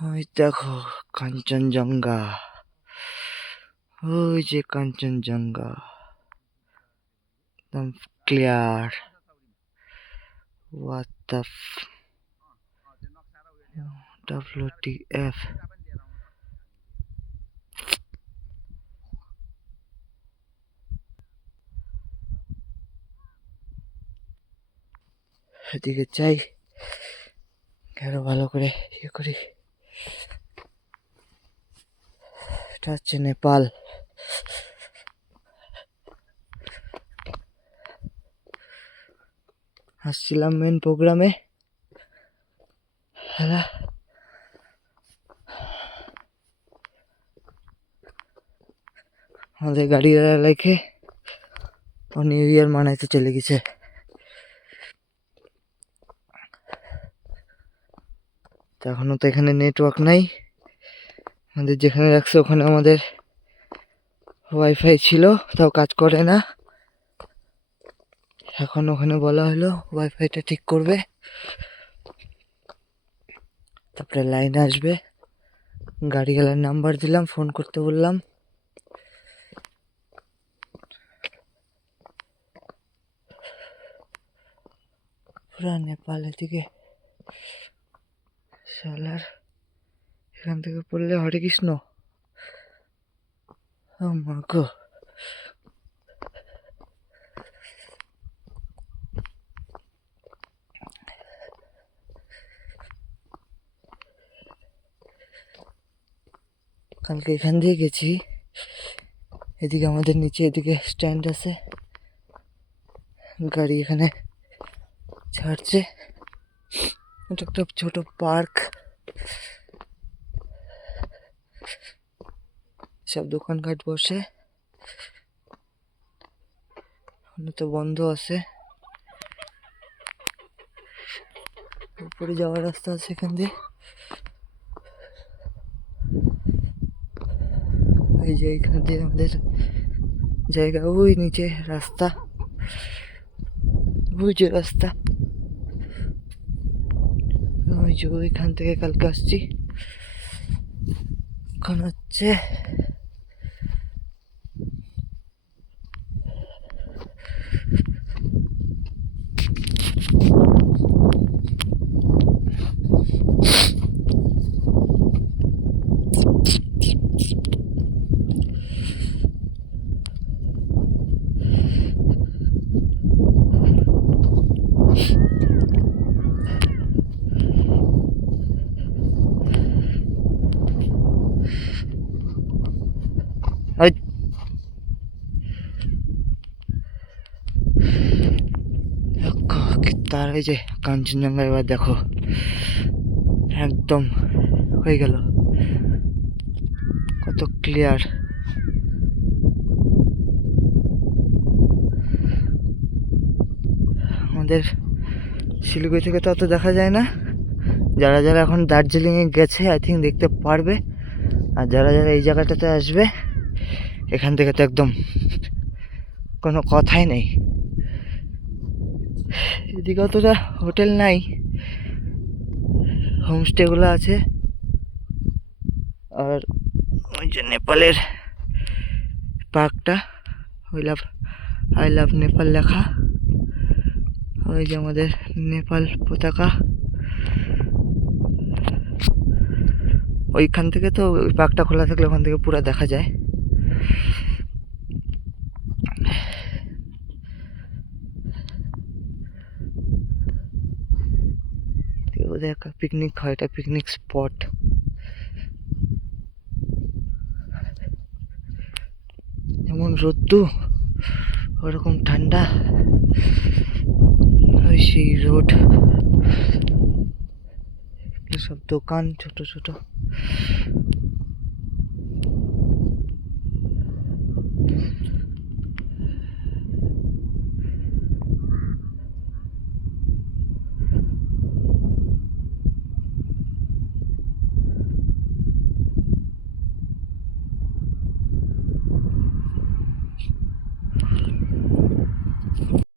ওই দেখো কাঞ্চনজঙ্ঘা, ওই যে কাঞ্চনজঙ্ঘা একদম ক্লিয়ার। What the WTF? এদিকে চাই আরো ভালো করে ইয়ে করি। এটা হচ্ছে নেপাল। আসছিলাম মেন প্রোগ্রামে, আমাদের গাড়ি রেখে ও নিউ ইয়ার মানাইতে চলে গেছে। এখনো তো এখানে নেটওয়ার্ক নাই, আমাদের যেখানে রাখছে ওখানে আমাদের ওয়াইফাই ছিল, তাও কাজ করে না। এখন ওখানে বলা হলো ওয়াইফাইটা ঠিক করবে, তারপরে লাইনে আসবে। গাড়িওয়ালার নাম্বার দিলাম, ফোন করতে বললাম। পুরা নেপালের দিকে শালার, এখান থেকে পড়লে হরে কৃষ্ণ। ও মা গো, কালকে এখান দিয়ে গেছি, এদিকে আমাদের নিচে এদিকে স্ট্যান্ড আছে, গাড়ি এখানে ছাড়ছে। এটা একটা ছোট পার্ক, সব দোকানঘাট বসে, তো বন্ধ আছে। উপরে যাওয়ার রাস্তা আছে এখান দিয়ে। এই যে এখান দিয়ে আমাদের জায়গা, ওই নিচে রাস্তা, ওই যে রাস্তা, ওই যে ওইখান থেকে কালকে আসছি। এখন হচ্ছে তার এই যে কাঞ্চনজঙ্ঘা। এবার দেখো একদম হয়ে গেল, কত ক্লিয়ার। আমাদের শিলিগুড়ি থেকে তো অত দেখা যায় না, যারা যারা এখন দার্জিলিংয়ে গেছে আই থিঙ্ক দেখতে পারবে, আর যারা যারা এই জায়গাটাতে আসবে এখান থেকে তো একদম কোনো কথাই নেই। এদিকে অতটা হোটেল নাই, হোমস্টেগুলো আছে। আর ওই যে নেপালের পার্কটা, আই লাভ নেপাল লেখা, ওই যে আমাদের নেপাল পতাকা, ওইখান থেকে তো ওই পার্কটা খোলা থাকলে ওখান থেকে পুরো দেখা যায়। ওদের একটা পিকনিক হয়, এটা পিকনিক স্পট। যেমন রোদ্দু ওরকম ঠান্ডা, ওই সেই রোড, সব দোকান ছোট ছোট।